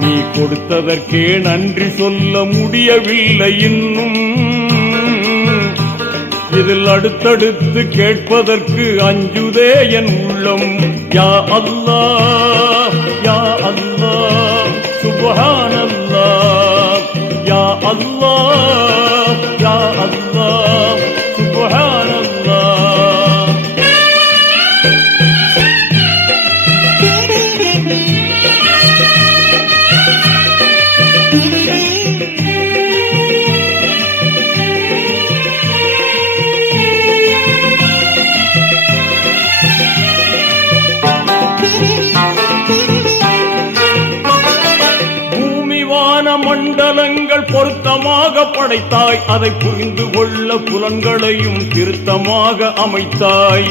நீ கொடுத்ததற்கே நன்றி சொல்ல முடியவில்லை இன்னும். இதில் அடுத்தடுத்து கேட்பதற்கு அஞ்சுதே என் உள்ளம். யா அல்லா யா அல்லா சுப்ஹானல்லாஹ் யா அல்லா யா அல்லா. மண்டலங்கள் பொருத்தமாக படைத்தாய். அதை புரிந்து கொள்ள புலன்களையும் திருத்தமாக அமைத்தாய்.